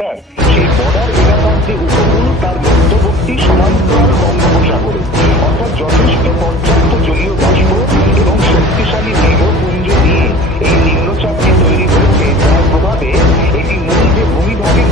সেই বর্ডার এলাকার যে উপকূল তার মধ্যবর্তী সমান্তরাল বঙ্গোপসাগরে, অর্থাৎ যথেষ্ট পর্যাপ্ত জলীয় বাষ্প এবং শক্তিশালী মেঘপুঞ্জ নিয়ে এই নিম্নচাপটি তৈরি হয়েছে, যার প্রভাবে এটি মূল যে ভূমিভাগের